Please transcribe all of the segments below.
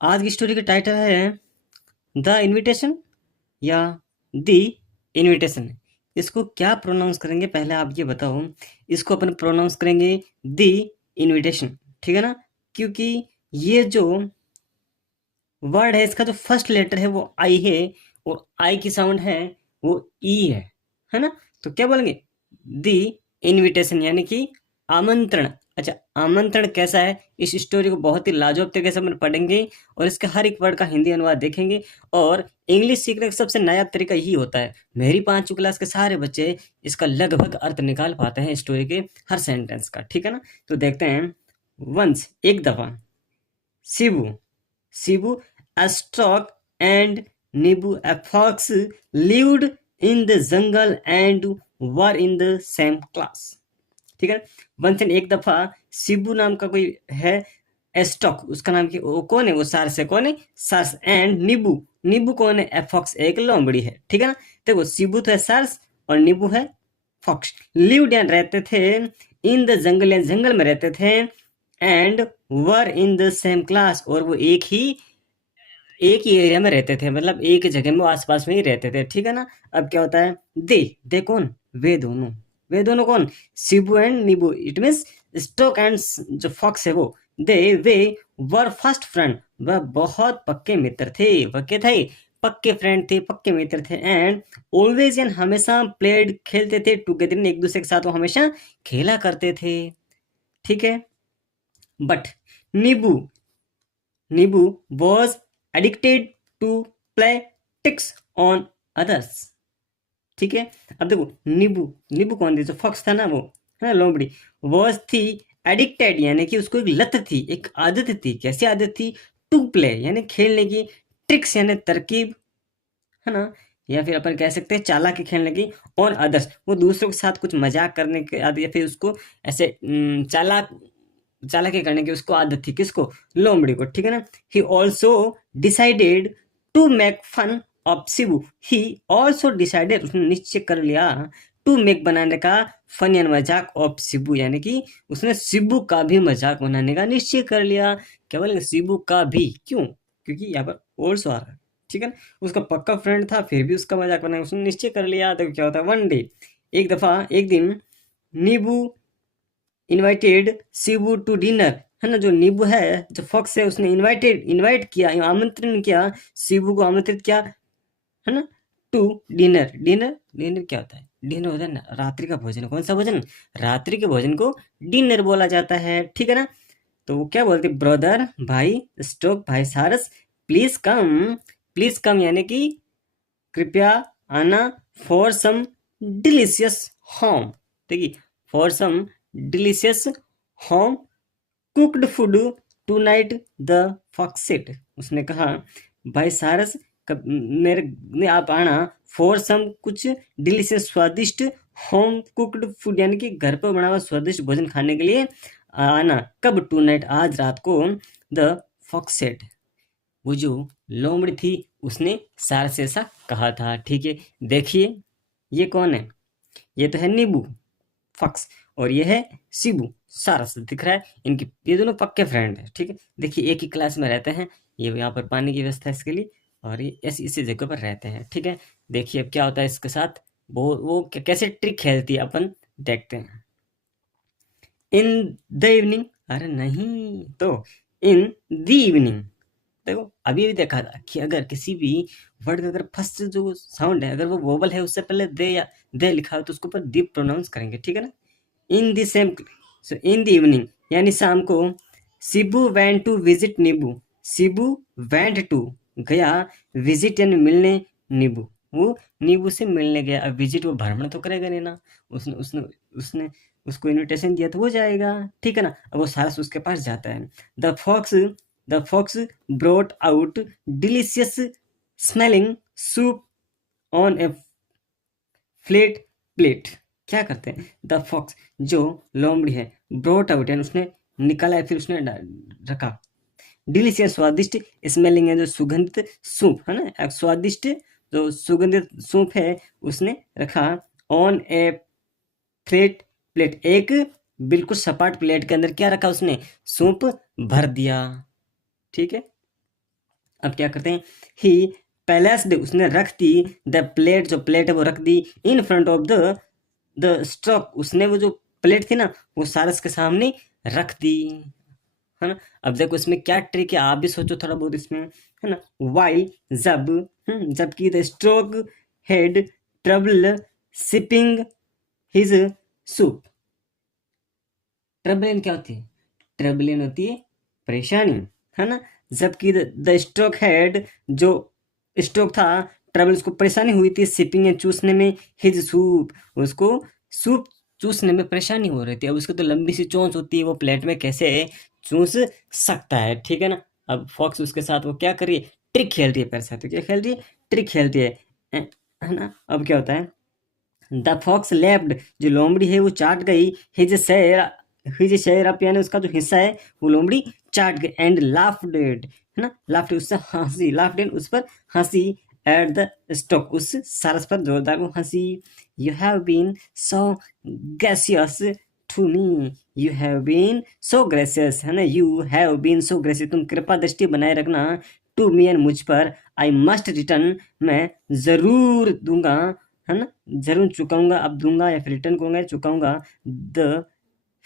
आज की स्टोरी का टाइटल है द इनविटेशन या द इनविटेशन। इसको क्या प्रोनाउंस करेंगे पहले आप ये बताओ। इसको अपन प्रोनाउंस करेंगे द इनविटेशन, ठीक है ना, क्योंकि ये जो वर्ड है इसका जो फर्स्ट लेटर है वो आई है और आई की साउंड है वो ई है ना। तो क्या बोलेंगे, द इनविटेशन यानी कि आमंत्रण। अच्छा, आमंत्रण कैसा है, इस स्टोरी को बहुत ही लाजवाब तरीके से अपन पढ़ेंगे और इसके हर एक वर्ड का हिंदी अनुवाद देखेंगे। और इंग्लिश सीखने का सबसे नायाब तरीका यही होता है, मेरी 5वीं क्लास के सारे बच्चे इसका लगभग अर्थ निकाल पाते हैं स्टोरी के हर सेंटेंस का, ठीक है ना। तो देखते हैं। वंस, एक दफा, Shibu, Shibu, a stork and Nibu, a fox, lived in the jungle and were in the same class। ठीक है। वंस एंड, एक दफा, शिबू नाम का कोई है, एस्टॉक उसका नाम की, वो कौन है, वो सार्स है। कौन है, सार्स। एंड नीबू, नीबू कौन है, ए फॉक्स एक लोमड़ी है, ठीक है ना। देखो, शिबू तो है सार्स और नीबू है फॉक्स। लिव्ड यानी रहते थे, इन द जंगल यानी जंगल में रहते थे, and were in the same class और वो एक ही एरिया में रहते थे, मतलब एक ही जगह में आसपास में ही रहते थे, ठीक है ना। अब क्या होता है, दे कौन, वे दोनों कौन, शिबू एंड नीबू, इट मीन्स स्टोक एंड जो फॉक्स है वो, वे वर फर्स्ट फ्रेंड, वह बहुत पक्के मित्र थे। वह क्या थे, पक्के फ्रेंड थे, पक्के मित्र थे। एंड ऑलवेज एंड हमेशा प्लेड खेलते थे टुगेदर, एक दूसरे के साथ वो हमेशा खेला करते थे, ठीक है। बट नीबू, नीबू was addicted to play tricks on others। ठीक है। अब देखो, नीबू, नीबू कौन थी, जो फॉक्स था ना वो, है ना, लोमड़ी, was थी एडिक्टेड यानी कि उसको एक लत थी, एक आदत थी। कैसी आदत थी, टू प्ले यानी खेलने की, ट्रिक्स यानी तरकीब, है ना, या फिर अपन कह सकते हैं चालाकी खेलने की, और अदर्स वो दूसरों के साथ कुछ मजाक करने के आदत, या फिर उसको ऐसे चालाकी करने की उसको आदत थी। किसको, लोमड़ी को, ठीक है ना। He also decided to make fun of Shibu, he also decided उसने निश्चय कर लिया, टू मेक बनाने का, फन यानी मजाक, ऑफ शिबू यानी कि उसने शिबू का भी मजाक बनाने का निश्चय कर लिया। क्या बोलेंगे, शिबू का भी, क्यों, क्योंकि यहाँ पर ऑल्सो आ रहा है, ठीक है ना। उसका पक्का फ्रेंड था फिर भी उसका मजाक बनाने उसने निश्चय कर लिया। तो क्या होता है, वन डे, एक दफा, एक दिन, नीबू इनवाइटेड शिबू टू डिनर, है ना। जो नीबू है, जो फॉक्स है, उसने इनवाइट किया, आमंत्रण किया, शिबू को आमंत्रित किया, है ना, टू डिनर। डिनर क्या होता है, डिनर होता है ना रात्रि का भोजन। कौन सा भोजन, रात्रि के भोजन को डिनर बोला जाता है, ठीक है ना। तो वो क्या बोलते, ब्रदर भाई, स्टोक भाई, सारस, प्लीज कम, प्लीज कम यानी कि कृपया आना, फॉर सम डिलीशियस होम, देखिए, for some delicious home cooked food tonight, the fox said, उसने कहा, भाई सारस, मेरे ने आप आना, फॉर सम कुछ डिलीशियस स्वादिष्ट, होम कुक्ड फूड यानी कि घर पर बना हुआ स्वादिष्ट भोजन खाने के लिए आना। कब, टू नाइट, आज रात को, द फॉक्सेट, वो जो लोमड़ी थी उसने सार से ऐसा कहा था, ठीक है। देखिए, ये कौन है, ये तो है नीबू फक्स, और ये है शिबू सारस, दिख रहा है। इनकी ये दोनों पक्के फ्रेंड है, ठीक है। देखिए, एक ही क्लास में रहते हैं, ये यहाँ पर पानी की व्यवस्था है इसके लिए, और ये ऐसी इसी जगह पर रहते हैं, ठीक है। देखिए अब क्या होता है इसके साथ, वो कैसे ट्रिक खेलती है अपन देखते हैं। इन द इवनिंग, अरे नहीं तो, इन द इवनिंग, देखो अभी भी देखा था कि अगर किसी भी वर्ड का अगर फर्स्ट जो साउंड है, अगर वो वोवल है, उससे पहले दे या दे लिखा हो तो उसको ऊपर दीप प्रोनाउंस करेंगे, ठीक है ना। In the same, so in the evening यानी शाम को, शिबू वेंट टू विजिट नीबू, शिबू वेंट टू गया, विजिट यानी मिलने, नीबू वो नीबू से मिलने गया। अब विजिट वो भ्रमण तो करेगा नहीं ना, उसने उसने उसने उसको इनविटेशन दिया तो वो जाएगा, ठीक है ना। अब वो सारस उसके पास जाता है। The fox brought out delicious smelling soup on a flat plate. क्या करते हैं, द फॉक्स जो लोमड़ी है, ब्रॉट आउट यानी उसने निकाला है, फिर उसने रखा, डिलीशियस स्वादिष्ट, स्मेलिंग है जो सुगंधित, सूप है ना, एक स्वादिष्ट जो सुगंधित सूप है उसने रखा, ऑन ए फ्लेट प्लेट, एक बिल्कुल सपाट प्लेट के अंदर क्या रखा उसने, सूप भर दिया, ठीक है। अब क्या करते हैं, ही पैलेस्ड, उसने रख दी, द प्लेट, जो प्लेट है वो रख दी, in front of the stork, उसने वो जो प्लेट थी ना वो सारस के सामने रख दी, है ना। अब देखो इसमें क्या ट्रिक है, आप भी सोचो थोड़ा बहुत इसमें, है ना। वाइल, जब, जबकि the stork had trouble sipping his soup. ट्रबलिन क्या होती है, ट्रबलिन होती है परेशानी, है ना। जबकि द स्ट्रोक हेड, जो स्ट्रोक था, ट्रबल, उसको परेशानी हुई थी सिपिंग चूसने में, हिज सूप, उसको सूप चूसने में परेशानी हो रही थी। अब उसको तो लंबी सी चोंच होती है, वो प्लेट में कैसे चूस सकता है, ठीक है ना। अब फॉक्स उसके साथ वो क्या कर रही है, ट्रिक खेल रही है, पैर साथ क्या खेल रही है, ट्रिक खेल रही है ना। अब क्या होता है, द फॉक्स लेफ्ट, जो लोमड़ी है वो चाट गई, हिज शेयर अप, यानी उसका जो हिस्सा है वो लोमड़ी चाट गई, एंड लाफ्ड, है ना, लाफ्ड, उससे हंसी, लाफ्ड उस पर हंसी, एट द स्टॉक, उस सारस पर जोरदार वो हंसी। You have been so gracious to me, you have been so gracious, है ना, you have been so gracious, तुम कृपा दृष्टि बनाए रखना, टू मी, एंड मुझ पर, आई मस्ट रिटर्न, मैं जरूर दूंगा, है ना, जरूर चुकाऊंगा, अब दूंगा या फिर रिटर्न करूंगा, चुकाऊंगा, द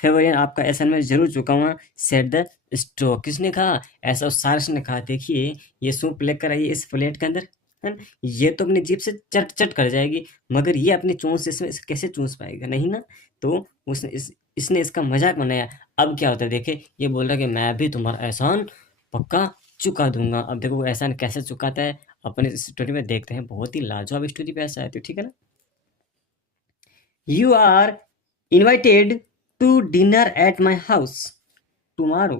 फेवर, यानी आपका एहसान मैं जरूर चुकाऊंगा, सेट द स्ट्रोक, किसने कहा, ऐसा उस सारस ने कहा। देखिए ये सूप लेकर आई इस प्लेट के अंदर, है ना, ये तो अपनी जीभ से चट चट कर जाएगी, मगर ये अपनी चोंच से इसमें कैसे चूस पाएगा, नहीं ना। तो उसने इसने इसका मजाक बनाया। अब क्या होता है, देखे ये बोल रहा है कि मैं भी तुम्हारा एहसान पक्का चुका दूंगा। अब देखो वो एहसान कैसे चुकाता है, अपने स्टोरी में देखते हैं, बहुत ही लाजवाब स्टोरी पे ऐसा है, तो ठीक है ना। You are invited to dinner at my house tomorrow,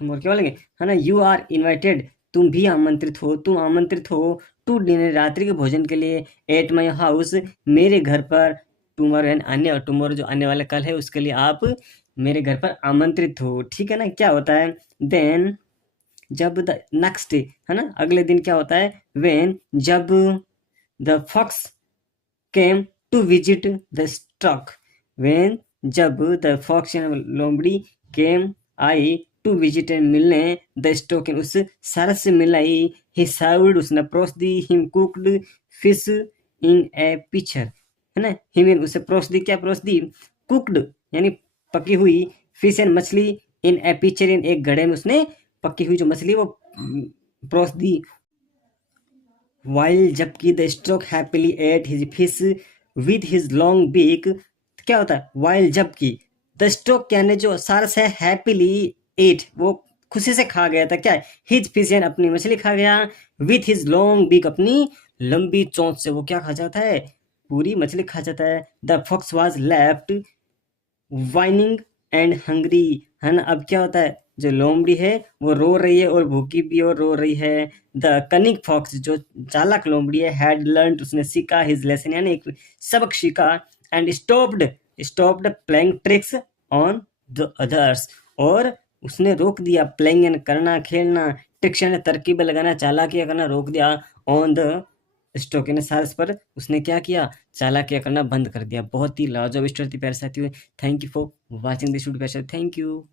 तुम और क्या बोलेंगे, है ना, यू आर इन्वाइटेड, तुम भी आमंत्रित हो, तुम आमंत्रित हो, टू डिनर, रात्रि के भोजन के लिए, एट माई हाउस, मेरे घर पर, टुमारो यानी अन्य, टुमारो जो आने वाला कल है उसके लिए आप मेरे घर पर आमंत्रित हो, ठीक है ना। क्या होता है, देन, जब, द नेक्स्ट डे, है ना, अगले दिन क्या होता है, वेन, जब, the fox came to visit the stork, when, जब, द फॉक्स लोमड़ी, केम आई, टू विजिट मिलने, द स्टॉक उस सारस से मिल आई, ही सर्व्ड, उसने परोस दी, him cooked fish in a pitcher, है ना, हिम उसे परोस दी, क्या परोस दी, कुक्ड यानी पकी हुई, फिश एंड मछली, इन ए पिक्चर, इन एक घड़े में उसने पकी हुई जो मछली वो परोस दी। वाइल, जबकि the stork happily ate his fish with his long beak, क्या होता है, वाइल, जबकि, द स्ट्रोक यानी जो सारस है, हैप्पीली एट, वो खुशी से खा गया था, क्या है, हिज फिश यानी अपनी मछली खा गया, विथ हिज लॉन्ग बीक, अपनी लंबी चोंच से वो क्या खा जाता है, पूरी मछली खा जाता है। The fox was left whining and hungry, है ना। अब क्या होता है, जो लोमड़ी है वो रो रही है और भूखी भी और रो रही है। द कनिक फॉक्स, जो चालाक लोमड़ी है, हैड लर्न, उसने सीखा, हिज लेसन यानी एक सबक सीखा, and stopped playing tricks on the others, और उसने रोक दिया, प्लेइंग करना, खेलना, ट्रिक्स यानी तरकीबें लगाना, चालाकियां करना रोक दिया, ऑन द स्टॉक यानी सार्स पर उसने क्या किया, चालाकियां करना बंद कर दिया। बहुत ही लाजवाब स्टोरी थी प्यारे साथियों। Thank you for watching this video, thank you.